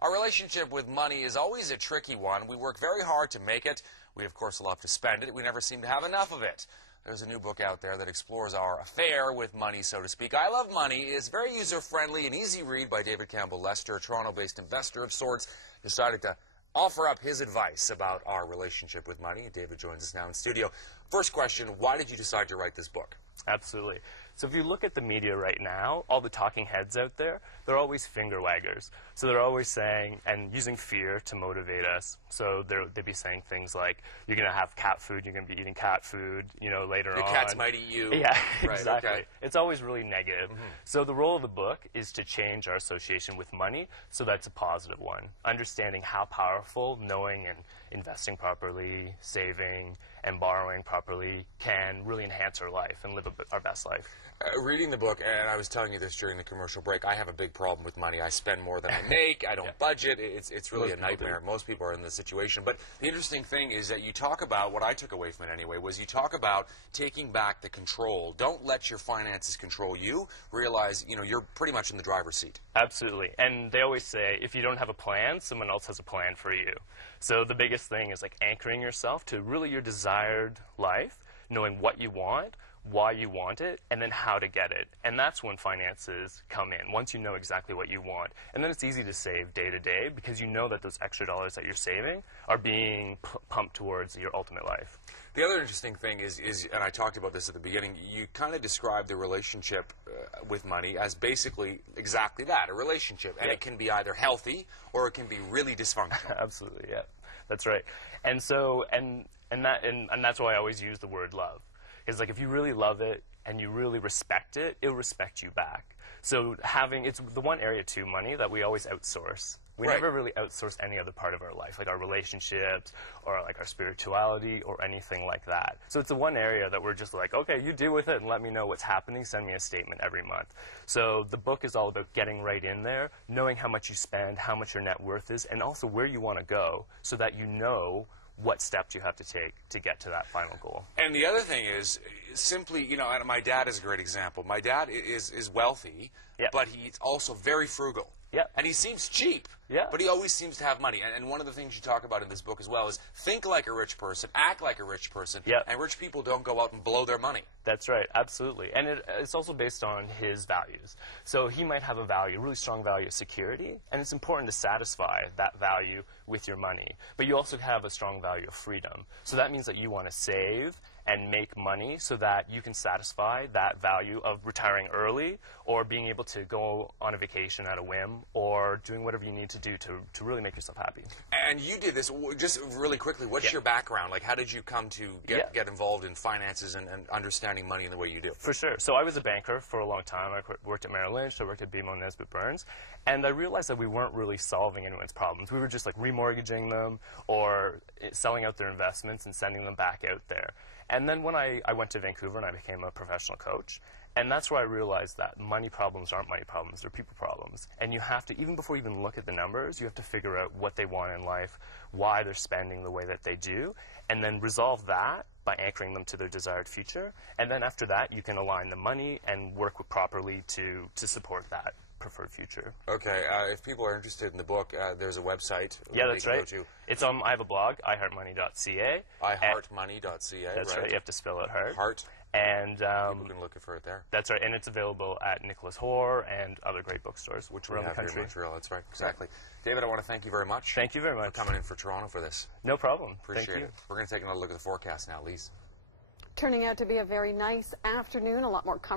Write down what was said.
Our relationship with money is always a tricky one. We work very hard to make it. We, of course, love to spend it. We never seem to have enough of it. There's a new book out there that explores our affair with money, so to speak. I Love Money is very user-friendly and easy read by David Campbell Lester, a Toronto-based investor of sorts, decided to offer up his advice about our relationship with money. David joins us now in studio. First question, why did you decide to write this book? Absolutely. So if you look at the media right now, all the talking heads out there, they're always finger waggers. So they're always saying, and using fear to motivate us. So they'd be saying things like, you're going to have cat food, you're going to be eating cat food, you know, later on. The cats might eat you. Yeah, right, exactly. Okay. It's always really negative. So the role of the book is to change our association with money so that's a positive one. Understanding how powerful knowing and investing properly, saving, and borrowing properly can really enhance our life and live our best life. Reading the book, and I was telling you this during the commercial break, I have a big problem with money. I spend more than I make. I don't budget. It's really a nightmare. Most people are in this situation. But the interesting thing is that you talk about, what I took away from it anyway, was you talk about taking back the control. Don't let your finances control you. Realize, you know, you're pretty much in the driver's seat. Absolutely. And they always say, if you don't have a plan, someone else has a plan for you. So the biggest thing is like anchoring yourself to really your desired life, knowing what you want, why you want it, and then how to get it. And that's when finances come in, once you know exactly what you want. And then it's easy to save day to day because you know that those extra dollars that you're saving are being pumped towards your ultimate life. The other interesting thing is, and I talked about this at the beginning, you kind of describe the relationship with money as basically exactly that, a relationship. And it can be either healthy or it can be really dysfunctional. Absolutely, yeah. That's right. And so, and that's why I always use the word love. It's like if you really love it and you really respect it, it'll respect you back. So it's the one area to money that we always outsource. We never really outsource any other part of our life, like our relationships or like our spirituality or anything like that. So it's the one area that we're just like, okay, you deal with it and let me know what's happening. Send me a statement every month. So the book is all about getting right in there, knowing how much you spend, how much your net worth is, and also where you want to go so that you know what steps you have to take to get to that final goal. And the other thing is simply, you know, and my dad is a great example. My dad is wealthy, but he's also very frugal. And he seems cheap, but he always seems to have money. And one of the things you talk about in this book as well is think like a rich person, act like a rich person, and rich people don't go out and blow their money. That's right, absolutely. And it's also based on his values. So he might have a value, a really strong value of security, and it's important to satisfy that value with your money. But you also have a strong value of freedom. So that means that you want to save and make money so that you can satisfy that value of retiring early or being able to go on a vacation at a whim or doing whatever you need to do to really make yourself happy. And you did this, just really quickly, what's your background? Like, how did you come to get involved in finances and understanding money in the way you do? For sure. So I was a banker for a long time. I worked at Merrill Lynch, I worked at BMO Nesbitt Burns, and I realized that we weren't really solving anyone's problems. We were just like remortgaging them or selling out their investments and sending them back out there. And then when I went to Vancouver and I became a professional coach, and that's where I realized that money problems aren't money problems, they're people problems. And you have to, even before you even look at the numbers, you have to figure out what they want in life, why they're spending the way that they do, and then resolve that by anchoring them to their desired future. And then after that, you can align the money and work properly to support that preferred future. Okay, if people are interested in the book, there's a website. Yeah, that's right. It's I have a blog, iheartmoney.ca. iheartmoney.ca. That's right. You have to spell it hard. Heart. And people can look for it there. That's right, and it's available at Nicholas Hoare and other great bookstores, which around we have the country. Here in Montreal. That's right, exactly. David, I want to thank you very much. Thank you very much for coming in for Toronto for this. No problem. Appreciate it. We're going to take another look at the forecast now, Lise. Turning out to be a very nice afternoon, a lot more comfortable.